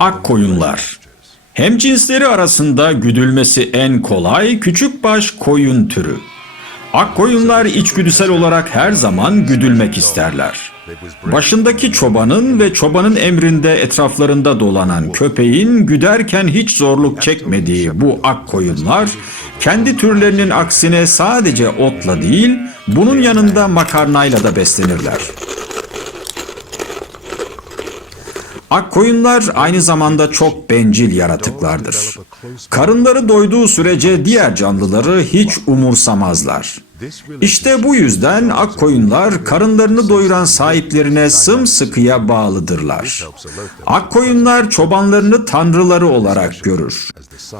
Ak koyunlar. Hem cinsleri arasında güdülmesi en kolay küçükbaş koyun türü. Ak koyunlar içgüdüsel olarak her zaman güdülmek isterler. Başındaki çobanın ve çobanın emrinde etraflarında dolanan köpeğin güderken hiç zorluk çekmediği bu ak koyunlar kendi türlerinin aksine sadece otla değil bunun yanında makarnayla da beslenirler. Ak koyunlar aynı zamanda çok bencil yaratıklardır. Karınları doyduğu sürece diğer canlıları hiç umursamazlar. İşte bu yüzden ak koyunlar karınlarını doyuran sahiplerine sımsıkıya bağlıdırlar. Ak koyunlar çobanlarını tanrıları olarak görür.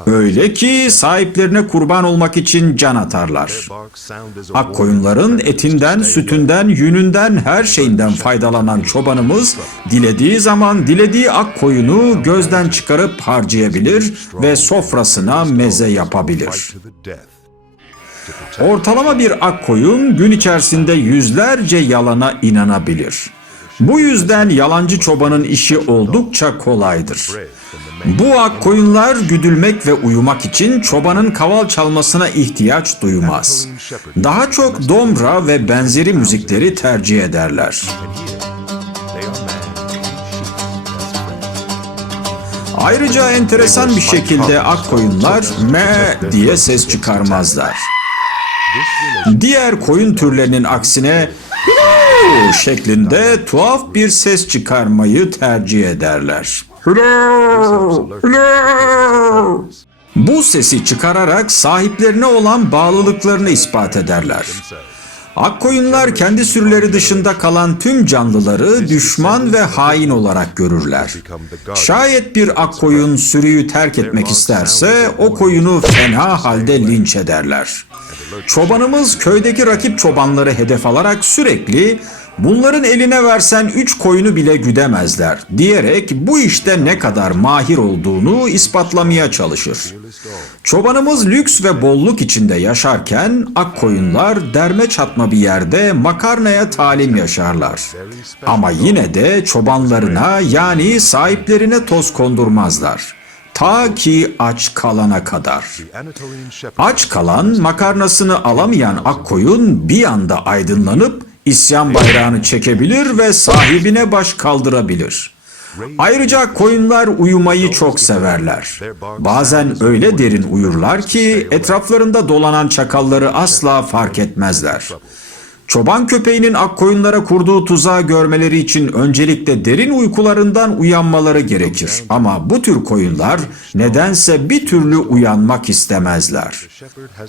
Öyle ki sahiplerine kurban olmak için can atarlar. bark sound as a Ak koyunların etinden, sütünden, yününden, her şeyinden faydalanan çobanımız dilediği zaman dilediği ak koyunu gözden çıkarıp harcayabilir ve sofrasına meze yapabilir. Ortalama bir ak koyun gün içerisinde yüzlerce yalana inanabilir. Bu yüzden yalancı çobanın işi oldukça kolaydır. Bu ak koyunlar güdülmek ve uyumak için çobanın kaval çalmasına ihtiyaç duymaz. Daha çok domra ve benzeri müzikleri tercih ederler. Ayrıca enteresan bir şekilde ak koyunlar me diye ses çıkarmazlar. Diğer koyun türlerinin aksine "Hülo" şeklinde tuhaf bir ses çıkarmayı tercih ederler. Hülo, hülo. Bu sesi çıkararak sahiplerine olan bağlılıklarını ispat ederler. Ak koyunlar kendi sürüleri dışında kalan tüm canlıları düşman ve hain olarak görürler. Şayet bir ak koyun sürüyü terk etmek isterse o koyunu fena halde linç ederler. Çobanımız köydeki rakip çobanları hedef alarak sürekli bunların eline versen üç koyunu bile güdemezler diyerek bu işte ne kadar mahir olduğunu ispatlamaya çalışır. Çobanımız lüks ve bolluk içinde yaşarken ak koyunlar derme çatma bir yerde makarnaya talim yaşarlar. Ama yine de çobanlarına yani sahiplerine toz kondurmazlar. Ta ki aç kalana kadar. Aç kalan makarnasını alamayan ak koyun bir anda aydınlanıp isyan bayrağını çekebilir ve sahibine baş kaldırabilir. Ayrıca koyunlar uyumayı çok severler. Bazen öyle derin uyurlar ki etraflarında dolanan çakalları asla fark etmezler. Çoban köpeğinin ak koyunlara kurduğu tuzağı görmeleri için öncelikle derin uykularından uyanmaları gerekir. Ama bu tür koyunlar nedense bir türlü uyanmak istemezler.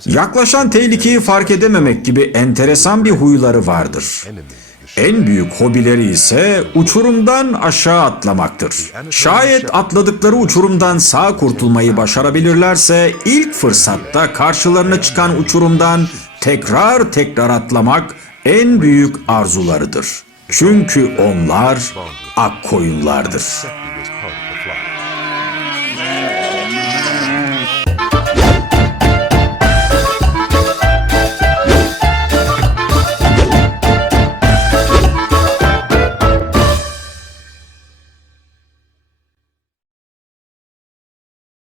Yaklaşan tehlikeyi fark edememek gibi enteresan bir huyları vardır. En büyük hobileri ise uçurumdan aşağı atlamaktır. Şayet atladıkları uçurumdan sağ kurtulmayı başarabilirlerse ilk fırsatta karşılarına çıkan uçurumdan tekrar tekrar atlamak en büyük arzularıdır. Çünkü onlar ak koyunlardır.